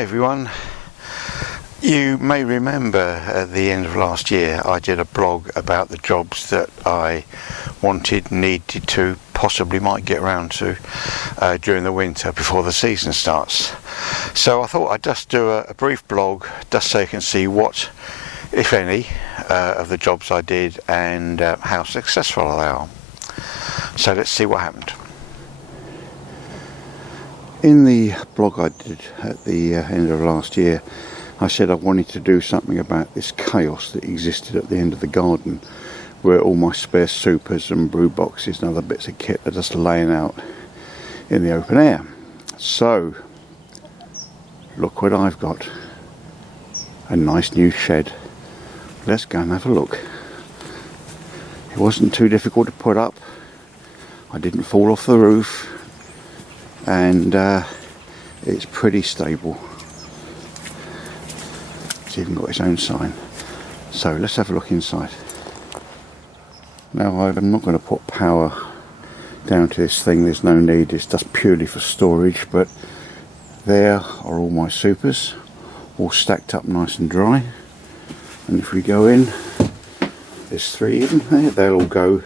Hi everyone. You may remember at the end of last year I did a blog about the jobs that I needed to, possibly might get around to during the winter before the season starts. So I thought I'd just do a brief blog just so you can see what, if any, of the jobs I did and how successful they are. So let's see what happened. In the blog I did at the end of last year, I said I wanted to do something about this chaos that existed at the end of the garden, where all my spare supers and brew boxes and other bits of kit are just laying out in the open air. So, look what I've got. A nice new shed. Let's go and have a look. It wasn't too difficult to put up. I didn't fall off the roof. And it's pretty stable. It's even got its own sign. So let's have a look inside. Now I'm not going to put power down to this thing, there's no need, it's just purely for storage, but there are all my supers, all stacked up nice and dry. And if we go in, there's 3 of them there, they'll all go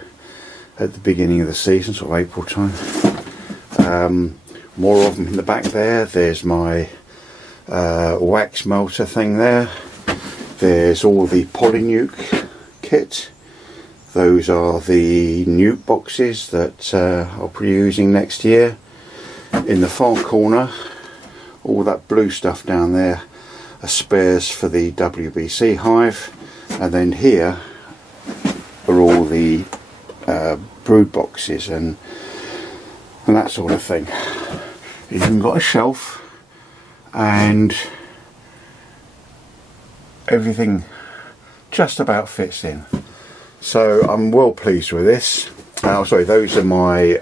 at the beginning of the season, sort of April time. More of them in the back there. There's my wax melter thing there. There's all the Polynuke kit. Those are the nuke boxes that I'll be using next year. In the far corner, all that blue stuff down there are spares for the WBC hive. And then here are all the brood boxes and that sort of thing. It's even got a shelf and everything just about fits in. So I'm well pleased with this. Sorry, those are my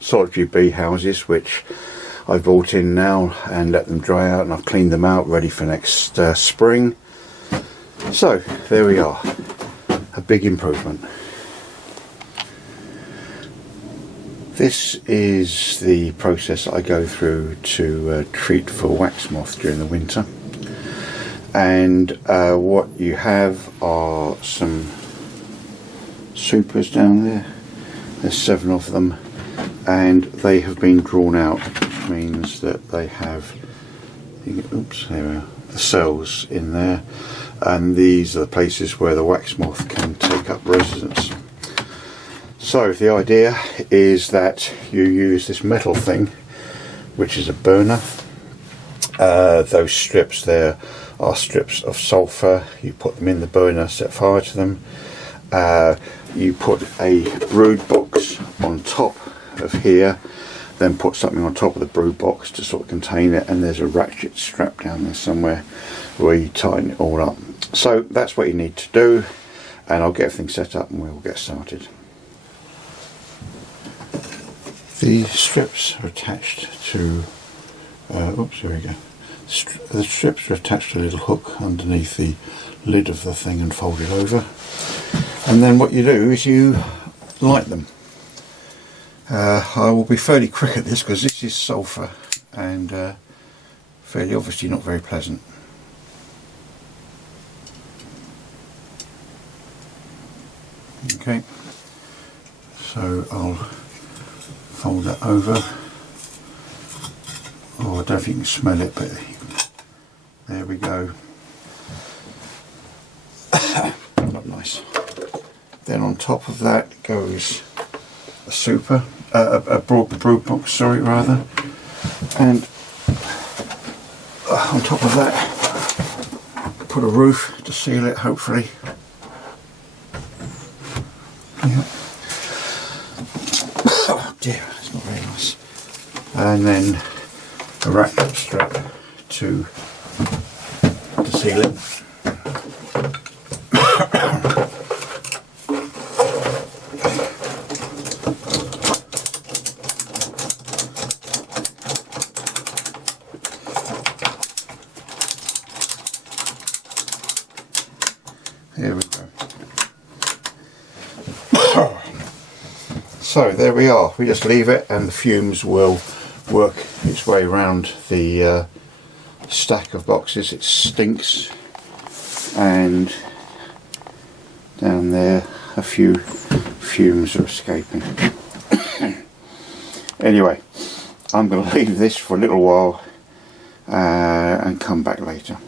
solitary bee houses, which I've brought in now and let them dry out, and I've cleaned them out ready for next spring. So there we are, a big improvement. This is the process I go through to treat for wax moth during the winter, and what you have are some supers down there. There's 7 of them, and they have been drawn out, which means that they have, oops, there we are, the cells in there, and these are the places where the wax moth can take up residence. So the idea is that you use this metal thing, which is a burner. Those strips there are strips of sulphur. You put them in the burner, set fire to them. You put a brood box on top of here, then put something on top of the brood box to sort of contain it, and there's a ratchet strap down there somewhere where you tighten it all up. So that's what you need to do, and I'll get everything set up and we'll get started. The strips are attached to, oops, there we go. The strips are attached to a little hook underneath the lid of the thing and fold it over. And then what you do is you light them. I will be fairly quick at this because this is sulphur and fairly obviously not very pleasant. Okay, so I'll fold that over. Oh, I don't know if you can smell it, but there we go. Not nice. Then on top of that goes a super, a brood box, sorry, rather. And on top of that, put a roof to seal it, hopefully. Yeah. Oh dear, it's not very nice. And then a ratchet strap to seal it. There we go. So there we are, we just leave it and the fumes will work its way around the stack of boxes. It stinks, and down there a few fumes are escaping. Anyway, I'm going to leave this for a little while and come back later.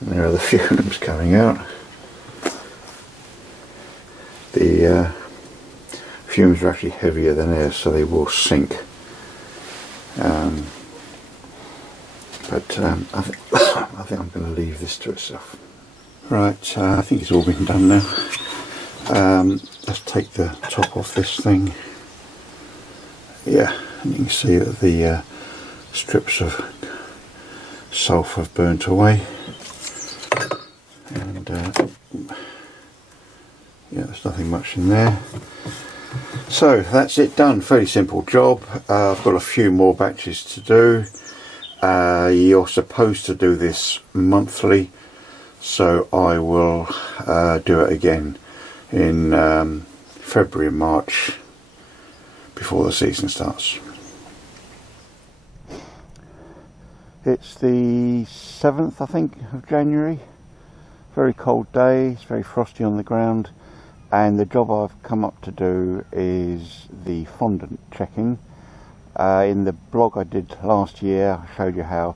And there are the fumes coming out. The fumes are actually heavier than air, so they will sink. But I think I'm going to leave this to itself. Right, I think it's all been done now. Let's take the top off this thing. Yeah, and you can see that the strips of sulphur have burnt away. And yeah, there's nothing much in there. So that's it done. Fairly simple job. I've got a few more batches to do. You're supposed to do this monthly, so I will do it again in February and March before the season starts. It's the 7th, I think, of January. Very cold day, it's very frosty on the ground, and the job I've come up to do is the fondant checking. In the blog I did last year, I showed you how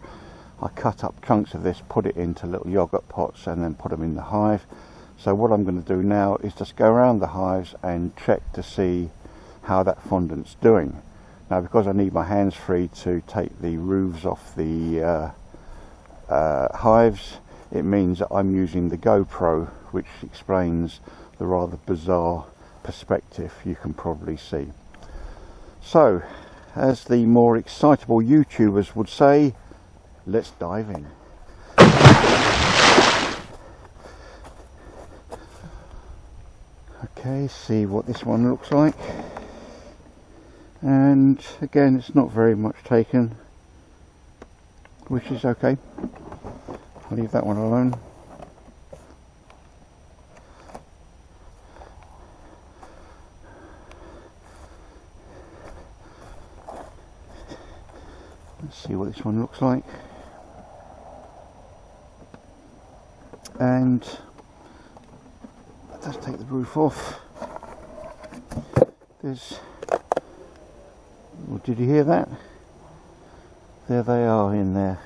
I cut up chunks of this, put it into little yogurt pots and then put them in the hive. So what I'm going to do now is just go around the hives and check to see how that fondant's doing. Now, because I need my hands free to take the roofs off the hives, it means that I'm using the GoPro, which explains the rather bizarre perspective you can probably see. So, as the more excitable YouTubers would say, let's dive in. Okay, see what this one looks like. And again, it's not very much taken, which is okay. I'll leave that one alone. Let's see what this one looks like. And let's take the roof off. There's, well, did you hear that? There they are in there.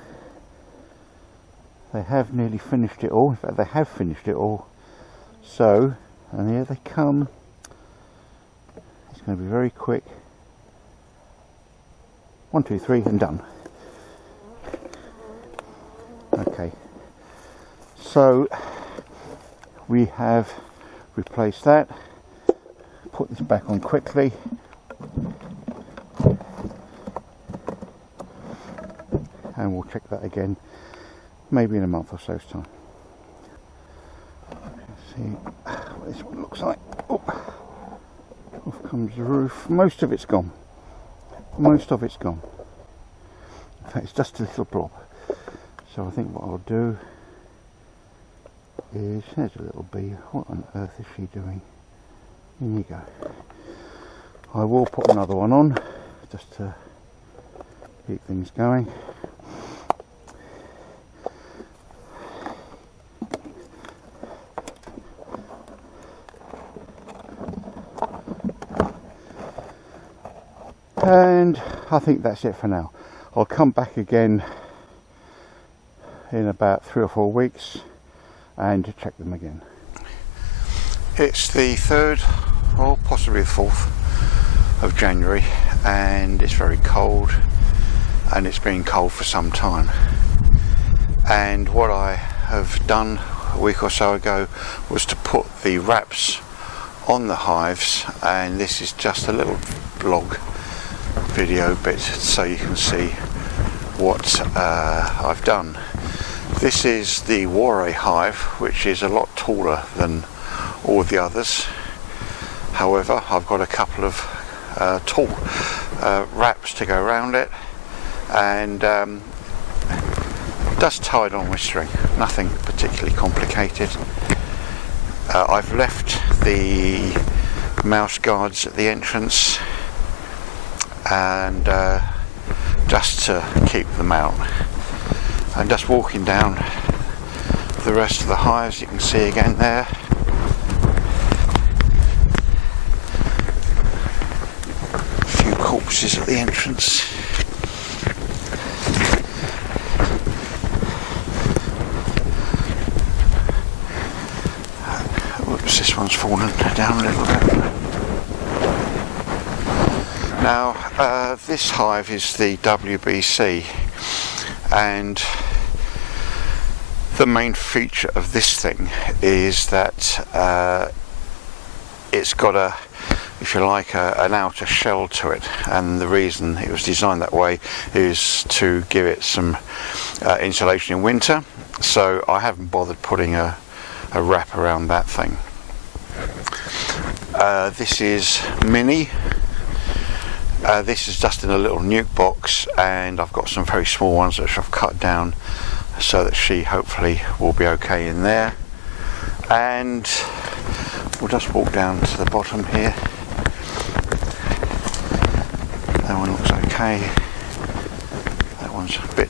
They have nearly finished it all. In fact, they have finished it all. So, and here they come. It's going to be very quick. 1, 2, 3 and done. Okay, so we have replaced that. Put this back on quickly. And we'll check that again maybe in a month or so's time. Let's see what this one looks like. Oh, off comes the roof. Most of it's gone. Most of it's gone. In fact, it's just a little blob. So I think what I'll do is, there's a little bee. What on earth is she doing? In you go. I will put another one on just to keep things going. And I think that's it for now. I'll come back again in about 3 or 4 weeks and check them again. It's the 3rd or possibly the 4th of January, and it's very cold, and it's been cold for some time. And what I have done a week or so ago was to put the wraps on the hives, and this is just a little blog video bit so you can see what I've done. This is the Warre hive, which is a lot taller than all the others. However, I've got a couple of tall wraps to go around it, and just tied on with string, nothing particularly complicated. I've left the mouse guards at the entrance, and just to keep them out. And just walking down the rest of the hives, you can see again there. A few corpses at the entrance. Whoops, this one's fallen down a little bit. Now, this hive is the WBC, and the main feature of this thing is that it's got a, if you like, an outer shell to it, and the reason it was designed that way is to give it some insulation in winter. So I haven't bothered putting a wrap around that thing. This is Minnie. This is just in a little nuke box, and I've got some very small ones which I've cut down so that she hopefully will be okay in there. And we'll just walk down to the bottom here. That one looks okay. That one's a bit,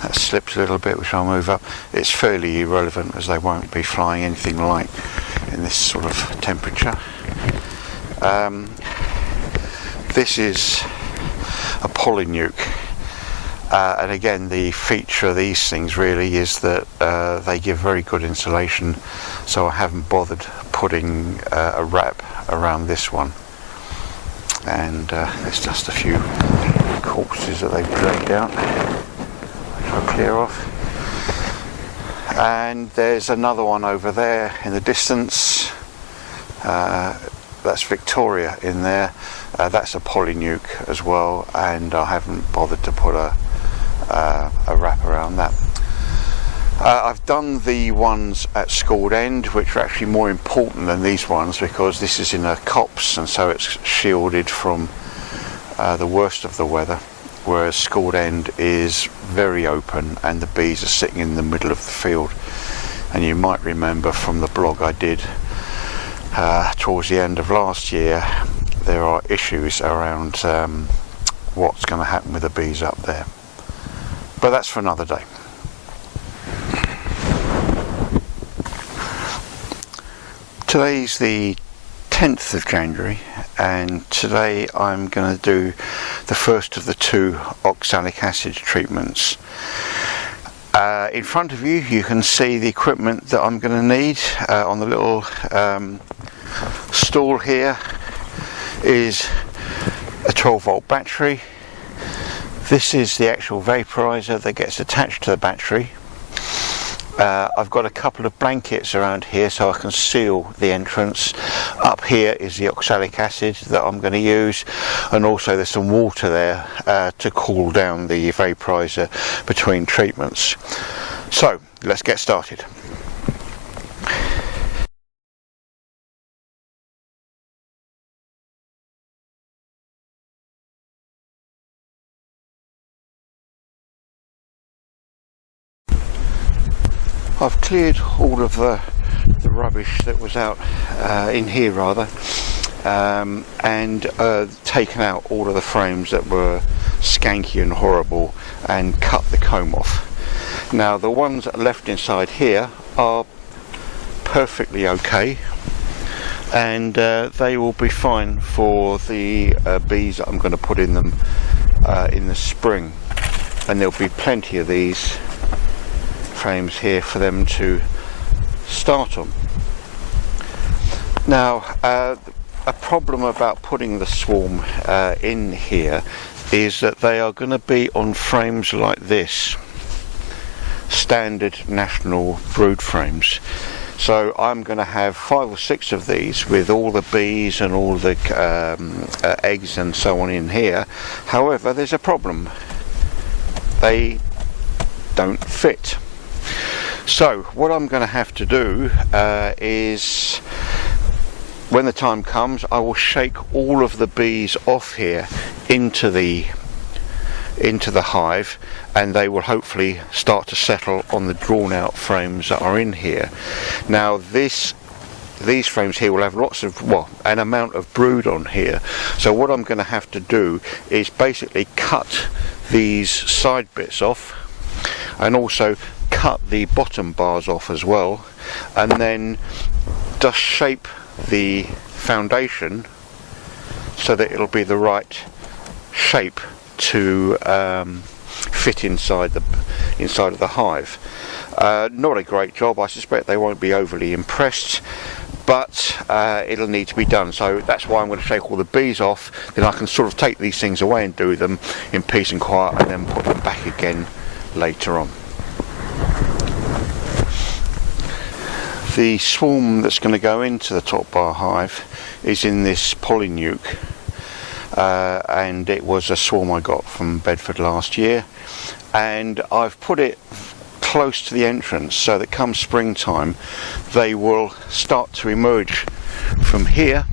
that slips a little bit, which I'll move up. It's fairly irrelevant as they won't be flying anything like in this sort of temperature. This is a polynuke, and again the feature of these things really is that they give very good insulation, so I haven't bothered putting a wrap around this one. And there's just a few corpses that they've dragged out, which I'll clear off. And there's another one over there in the distance. That's Victoria in there. That's a polynuke as well, and I haven't bothered to put a wrap around that. I've done the ones at Scald End, which are actually more important than these ones because this is in a copse, and so it's shielded from the worst of the weather, whereas Scald End is very open and the bees are sitting in the middle of the field. And you might remember from the blog I did towards the end of last year, there are issues around what's going to happen with the bees up there. But that's for another day. Today's the 10th of January, and today I'm going to do the first of the 2 oxalic acid treatments. In front of you, you can see the equipment that I'm going to need. On the little stall here is a 12-volt battery. This is the actual vaporizer that gets attached to the battery. I've got a couple of blankets around here so I can seal the entrance. Up here is the oxalic acid that I'm going to use, and also there's some water there to cool down the vaporizer between treatments. So let's get started. I've cleared all of the rubbish that was out in here rather, and taken out all of the frames that were skanky and horrible and cut the comb off. Now the ones that are left inside here are perfectly okay, and they will be fine for the bees that I'm going to put in them in the spring, and there'll be plenty of these frames here for them to start on. Now a problem about putting the swarm in here is that they are going to be on frames like this, standard national brood frames. So I'm going to have 5 or 6 of these with all the bees and all the eggs and so on in here. However, there's a problem. They don't fit. So what I'm going to have to do is, when the time comes, I will shake all of the bees off here into the hive, and they will hopefully start to settle on the drawn out frames that are in here. Now these frames here will have lots of, an amount of brood on here. So what I'm going to have to do is basically cut these side bits off, and also cut the bottom bars off as well, and then just shape the foundation so that it'll be the right shape to fit inside of the hive. Not a great job. I suspect they won't be overly impressed, but it'll need to be done. So that's why I'm going to take all the bees off. Then I can sort of take these things away and do them in peace and quiet, and then put them back again later on. The swarm that's going to go into the top bar hive is in this polynuke, and it was a swarm I got from Bedford last year, and I've put it close to the entrance so that come springtime they will start to emerge from here,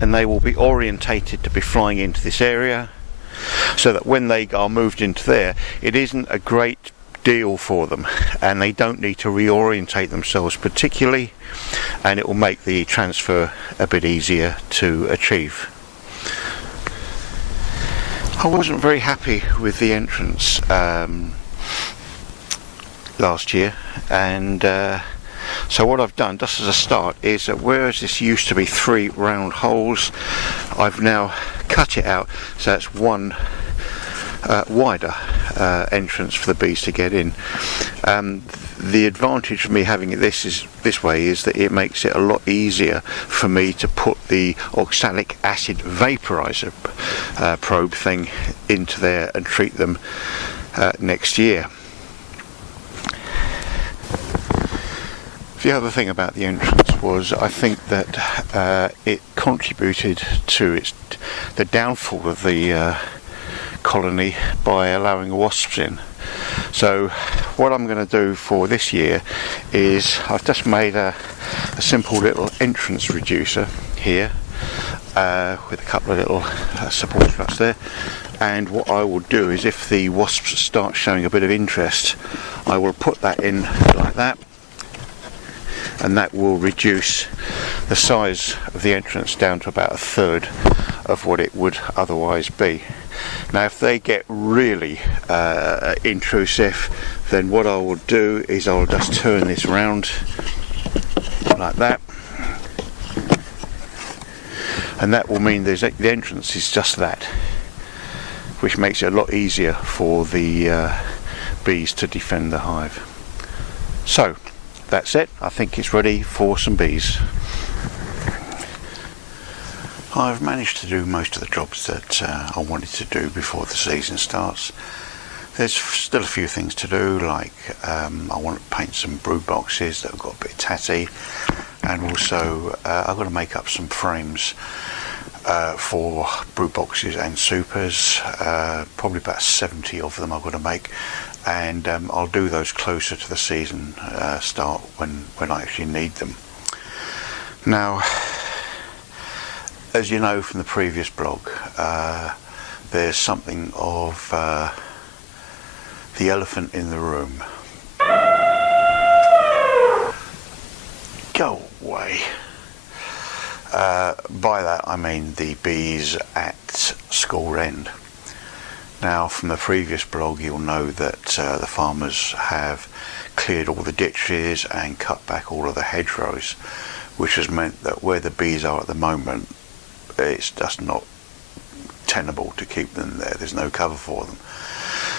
and they will be orientated to be flying into this area, so that when they are moved into there, it isn't a great deal for them, and they don't need to reorientate themselves particularly, and it will make the transfer a bit easier to achieve. I wasn't very happy with the entrance last year, and so what I've done, just as a start, is that whereas this used to be 3 round holes, I've now cut it out so it's one wider entrance for the bees to get in. The advantage of me having it this way is that it makes it a lot easier for me to put the oxalic acid vaporizer probe thing into there and treat them next year. The other thing about the entrance was, I think that it contributed to the downfall of the colony by allowing wasps in. So what I'm going to do for this year is I've just made a simple little entrance reducer here with a couple of little support struts there, and what I will do is, if the wasps start showing a bit of interest, I will put that in like that, and that will reduce the size of the entrance down to about 1/3 of what it would otherwise be. Now if they get really intrusive, then what I will do is I'll just turn this round like that, and that will mean the entrance is just that, which makes it a lot easier for the bees to defend the hive. So that's it. I think it's ready for some bees. I've managed to do most of the jobs that I wanted to do before the season starts. There's still a few things to do, like I want to paint some brood boxes that have got a bit tatty, and also I've got to make up some frames for brood boxes and supers, probably about 70 of them I've got to make, and I'll do those closer to the season start when I actually need them. Now, as you know from the previous blog, there's something of the elephant in the room. Go away. By that I mean the bees at School End. Now, from the previous blog you'll know that the farmers have cleared all the ditches and cut back all of the hedgerows, which has meant that where the bees are at the moment, it's just not tenable to keep them there. There's no cover for them.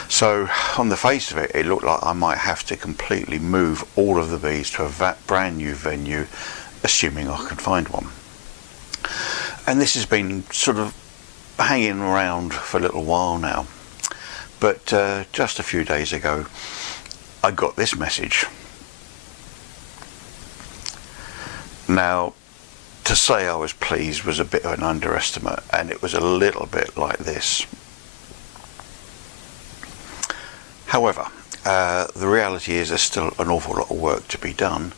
So on the face of it, it looked like I might have to completely move all of the bees to a brand new venue, assuming I can find one. And this has been sort of hanging around for a little while now, but just a few days ago I got this message. Now, to say I was pleased was a bit of an underestimate, and it was a little bit like this. However, the reality is there's still an awful lot of work to be done.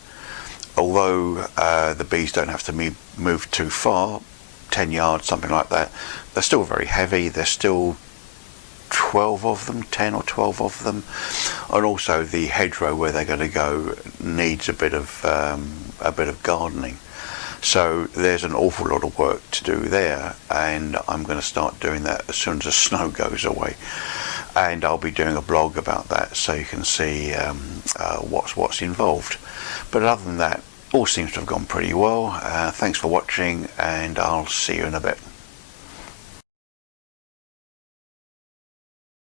Although the bees don't have to move too far, 10 yards, something like that, they're still very heavy. There's still 12 of them, 10 or 12 of them, and also the hedgerow where they're going to go needs a bit of gardening. So there's an awful lot of work to do there, and I'm going to start doing that as soon as the snow goes away. and I'll be doing a blog about that, so you can see what's involved. But other than that, all seems to have gone pretty well. Thanks for watching, and I'll see you in a bit.